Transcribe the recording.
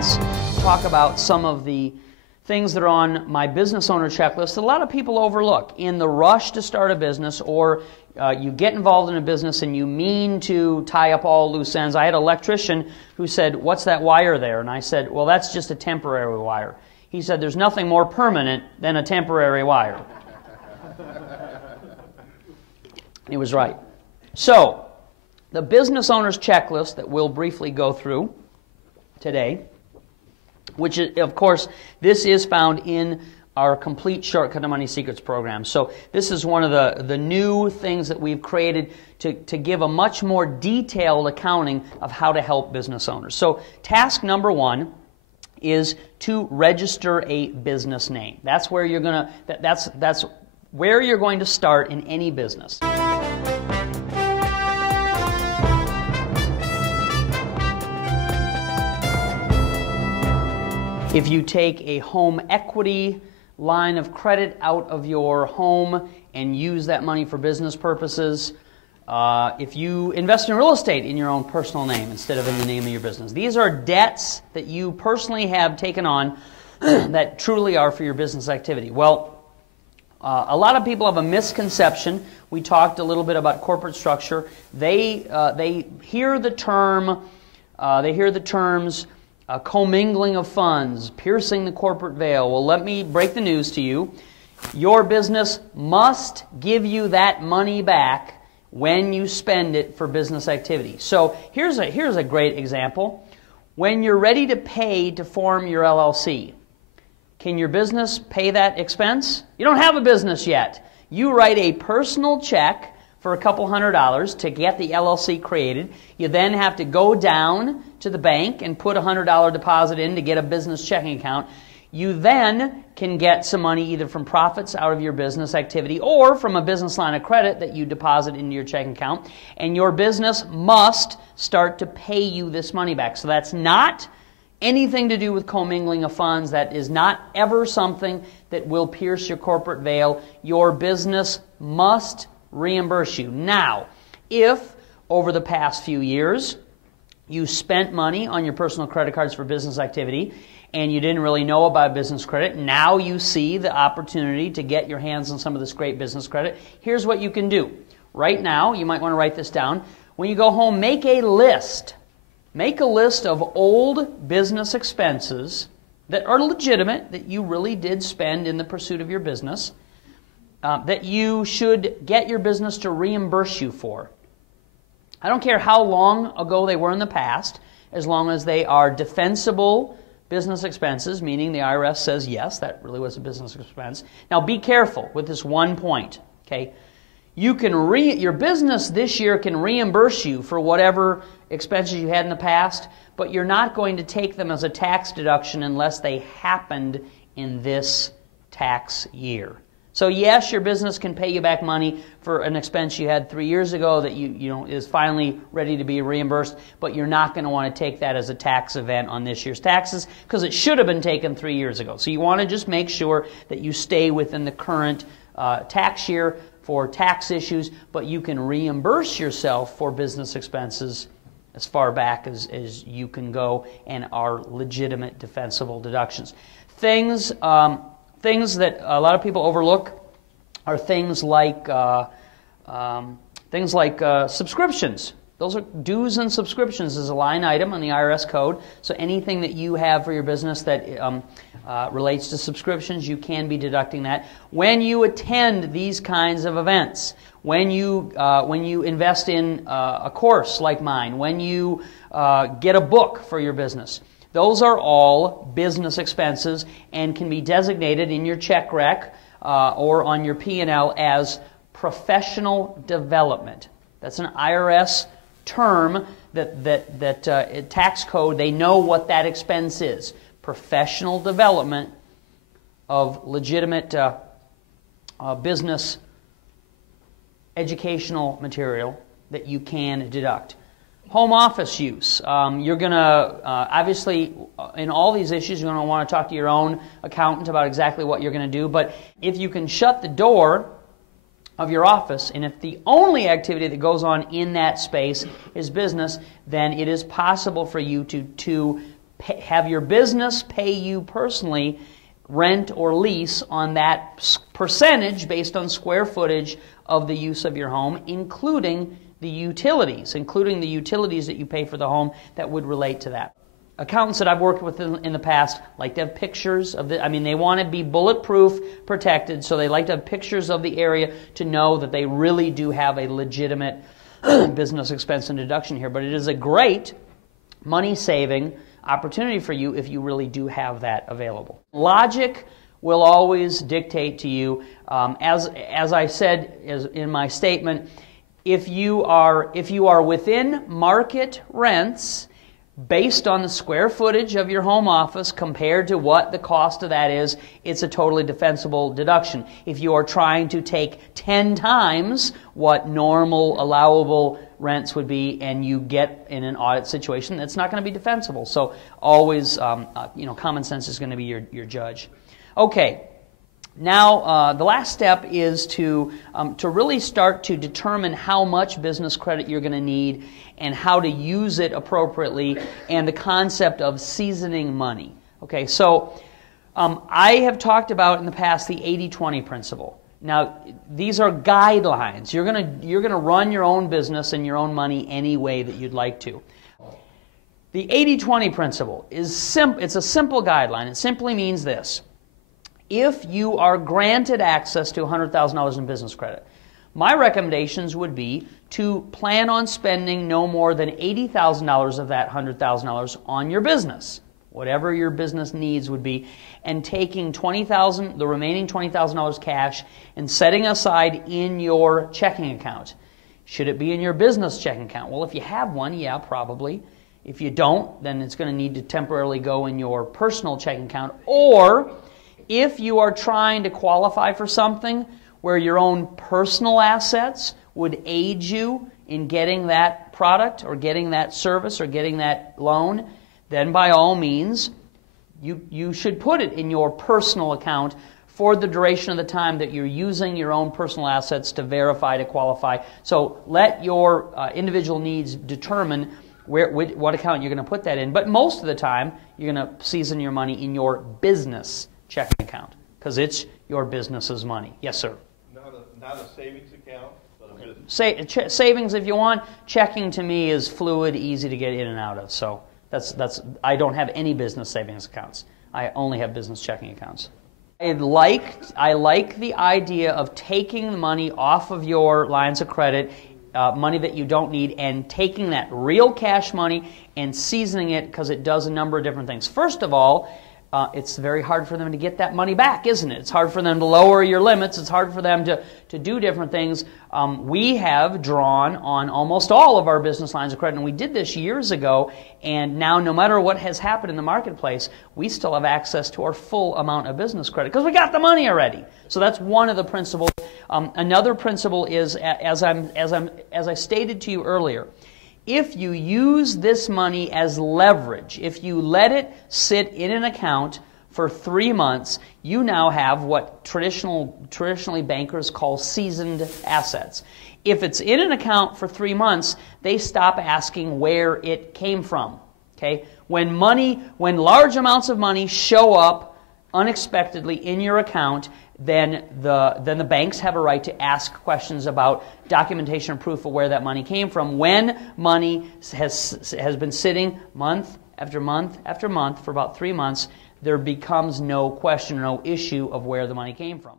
let's talk about some of the things that are on my business owner checklist that a lot of people overlook in the rush to start a business, or you get involved in a business and you mean to tie up all loose ends. I had an electrician who said, "What's that wire there?" And I said, "Well, that's just a temporary wire." He said, "There's nothing more permanent than a temporary wire." He was right. So, the business owner's checklist that we'll briefly go through today, which is, of course, this is found in our complete Shortcut to Money Secrets program. So this is one of the new things that we've created to give a much more detailed accounting of how to help business owners. So task number one is to register a business name. That's where you're going to that's where you're going to start in any business. If you take a home equity line of credit out of your home and use that money for business purposes, if you invest in real estate in your own personal name instead of in the name of your business, these are debts that you personally have taken on that truly are for your business activity. Well, a lot of people have a misconception. We talked a little bit about corporate structure. They hear the terms commingling of funds, piercing the corporate veil. Well, let me break the news to you. Your business must give you that money back when you spend it for business activity. So here's a great example. When you're ready to pay to form your LLC, can your business pay that expense? You don't have a business yet. You write a personal check for a couple $100 to get the LLC created. You then have to go down to the bank and put a $100 deposit in to get a business checking account. You then can get some money either from profits out of your business activity or from a business line of credit that you deposit into your checking account, and your business must start to pay you this money back. So that's not anything to do with commingling of funds. That is not ever something that will pierce your corporate veil. Your business must reimburse you. Now, if over the past few years you spent money on your personal credit cards for business activity and you didn't really know about business credit, now you see the opportunity to get your hands on some of this great business credit. Here's what you can do. Right now, you might want to write this down. When you go home, make a list. Make a list of old business expenses that are legitimate, that you really did spend in the pursuit of your business, that you should get your business to reimburse you for. I don't care how long ago they were in the past, as long as they are defensible business expenses, meaning the IRS says, yes, that really was a business expense. Now be careful with this one point, okay? You can your business this year can reimburse you for whatever expenses you had in the past, but you're not going to take them as a tax deduction unless they happened in this tax year. So yes, your business can pay you back money for an expense you had 3 years ago that is finally ready to be reimbursed, but you're not going to want to take that as a tax event on this year's taxes because it should have been taken 3 years ago. So you want to just make sure that you stay within the current tax year for tax issues, but you can reimburse yourself for business expenses as far back as you can go and are legitimate defensible deductions. Things that a lot of people overlook are things like subscriptions. Those are dues and subscriptions is a line item on the IRS code. So anything that you have for your business that relates to subscriptions, you can be deducting that. When you attend these kinds of events, when you invest in a course like mine, when you get a book for your business, those are all business expenses and can be designated in your check rec or on your P&L as professional development. That's an IRS term that tax code, they know what that expense is. Professional development of legitimate business educational material that you can deduct. Home office use. You're going to, obviously, in all these issues, you're going to want to talk to your own accountant about exactly what you're going to do. But if you can shut the door of your office, and if the only activity that goes on in that space is business, then it is possible for you to have your business pay you personally rent or lease on that percentage based on square footage of the use of your home, including the utilities that you pay for the home that would relate to that. Accountants that I've worked with in the past like to have pictures of the, they want to be bulletproof protected, so they like to have pictures of the area to know that they really do have a legitimate business expense and deduction here. But it is a great money-saving opportunity for you if you really do have that available. Logic will always dictate to you, as I said in my statement, if you are within market rents based on the square footage of your home office compared to what the cost of that is, it's a totally defensible deduction. If you are trying to take 10 times what normal allowable rents would be and you get in an audit situation, that's not going to be defensible. So always, common sense is going to be your judge. Okay. Now, the last step is to really start to determine how much business credit you're going to need and how to use it appropriately, and the concept of seasoning money. Okay, so I have talked about in the past the 80-20 principle. Now, these are guidelines. You're gonna run your own business and your own money any way that you'd like to. The 80-20 principle is it's a simple guideline. It simply means this. If you are granted access to $100,000 in business credit, my recommendations would be to plan on spending no more than $80,000 of that $100,000 on your business, whatever your business needs would be, and taking the remaining $20,000 cash and setting aside in your checking account. Should it be in your business checking account? Well, if you have one, yeah, probably. If you don't, then it's going to need to temporarily go in your personal checking account. Or if you are trying to qualify for something where your own personal assets would aid you in getting that product or getting that service or getting that loan, then by all means, you should put it in your personal account for the duration of the time that you're using your own personal assets to verify, to qualify. So let your individual needs determine what account you're going to put that in. But most of the time, you're going to season your money in your business checking account because it's your business's money. Yes, sir? Not a savings account, but a business. Savings if you want. Checking to me is fluid, easy to get in and out of. So I don't have any business savings accounts. I only have business checking accounts. I like the idea of taking the money off of your lines of credit, money that you don't need, and taking that real cash money and seasoning it because it does a number of different things. First of all, it's very hard for them to get that money back, isn't it? It's hard for them to lower your limits. It's hard for them to do different things. We have drawn on almost all of our business lines of credit, and we did this years ago, and now no matter what has happened in the marketplace, we still have access to our full amount of business credit because we got the money already. So that's one of the principles. Another principle is, as I stated to you earlier, if you use this money as leverage, if you let it sit in an account for 3 months, you now have what traditionally bankers call seasoned assets. If it's in an account for 3 months, they stop asking where it came from. Okay? When large amounts of money show up unexpectedly in your account, then the banks have a right to ask questions about documentation and proof of where that money came from. When money has been sitting month after month after month for about 3 months, there becomes no question, no issue of where the money came from.